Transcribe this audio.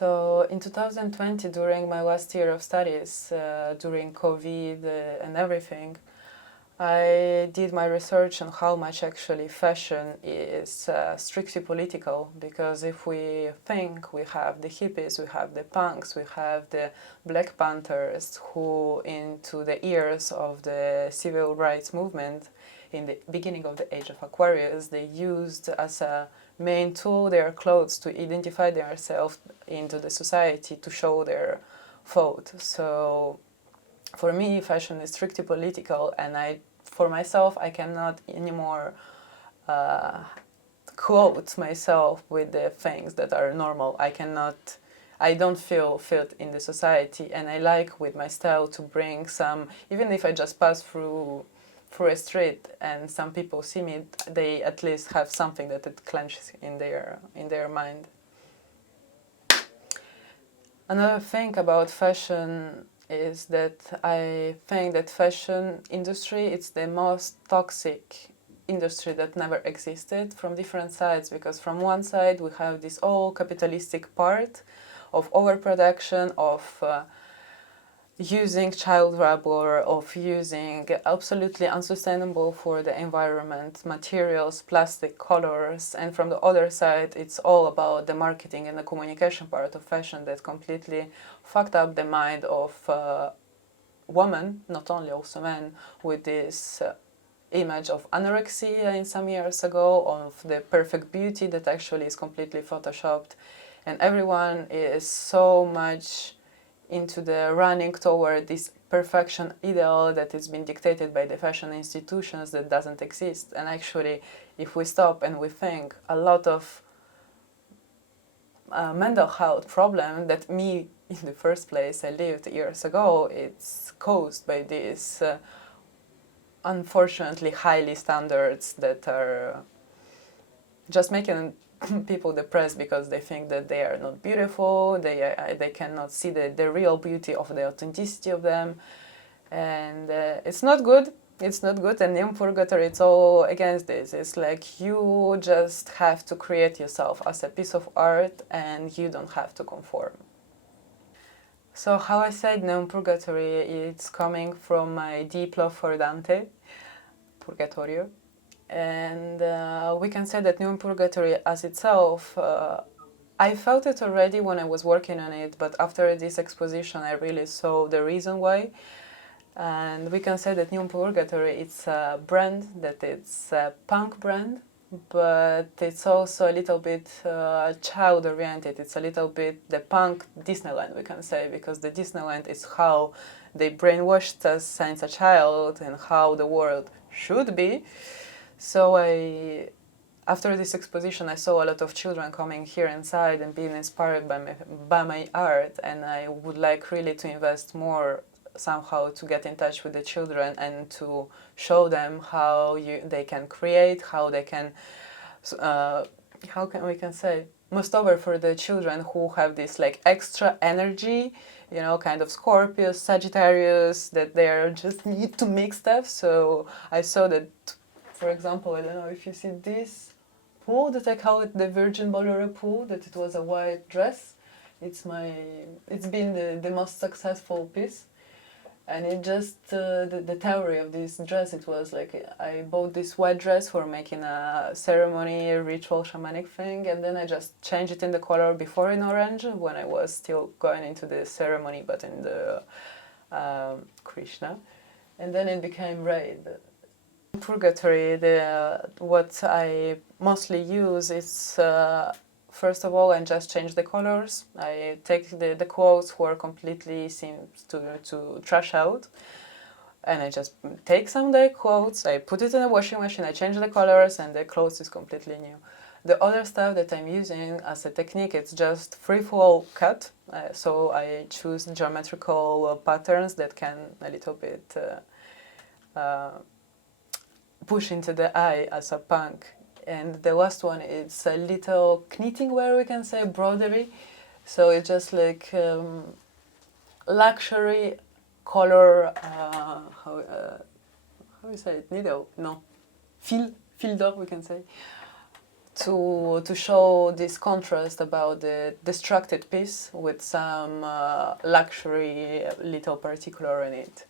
So in 2020, during my last year of studies, during COVID and everything, I did my research on how much actually fashion is strictly political, because if we think, we have the hippies, we have the punks, we have the Black Panthers who into the years of the civil rights movement in the beginning of the age of Aquarius, they used as a main tool their clothes to identify themselves into the society, to show their vote. So for me, fashion is strictly political, and for myself, I cannot anymore quote myself with the things that are normal. I don't feel fit in the society, and I like with my style to bring some, even if I just pass through a street and some people see me, they at least have something that it clenches in their mind. Another thing about fashion is that I think that fashion industry is the most toxic industry that never existed, from different sides, because from one side we have this all capitalistic part of overproduction, of using child labor, of using absolutely unsustainable for the environment materials, plastic, colors, and from the other side it's all about the marketing and the communication part of fashion that completely fucked up the mind of women, not only also men, with this image of anorexia in some years ago, of the perfect beauty that actually is completely photoshopped, and everyone is so much into the running toward this perfection ideal that has been dictated by the fashion institutions that doesn't exist. And actually, if we stop and we think, a lot of mental health problem that me in the first place I lived years ago, it's caused by these unfortunately highly standards that are just making people depressed because they think that they are not beautiful, they cannot see the real beauty of the authenticity of them, and it's not good. It's not good, and in Purgatory it's all against this. It's like you just have to create yourself as a piece of art and you don't have to conform. So how I said Neon Purgatory, it's coming from my deep love for Dante, Purgatorio. And we can say that Neon Purgatory as itself, I felt it already when I was working on it, but after this exposition I really saw the reason why. And we can say that Neon Purgatory, it's a brand, that it's a punk brand, but it's also a little bit child-oriented. It's a little bit the punk Disneyland, we can say, because the Disneyland is how they brainwashed us since a child and how the world should be. So after this exposition, I saw a lot of children coming here inside and being inspired by my art, and I would like really to invest more somehow to get in touch with the children and to show them how they can create, how they can, how can we can say, most over for the children who have this like extra energy, you know, kind of Scorpius, Sagittarius, that they just need to make stuff. So I saw that, for example, I don't know if you see this pool that I call it the Virgin Bolero pool, that it was a white dress. It's been the most successful piece. And it just, the theory of this dress, it was like, I bought this white dress for making a ceremony, a ritual, shamanic thing, and then I just changed it in the color before in orange, when I was still going into the ceremony, but in the Krishna. And then it became red. Purgatory, what I mostly use is, first of all, I just change the colors. I take the quotes who are completely seems to trash out, and I just take some of the quotes, I put it in a washing machine, I change the colors, and the clothes is completely new. The other stuff that I'm using as a technique, it's just free flow cut. So I choose geometrical patterns that can a little bit push into the eye as a punk. And the last one is a little knitting wear, we can say, broderie. So it's just like luxury color, how you say it, needle? No, fil d'or, we can say. to show this contrast about the distracted piece with some luxury little particular in it.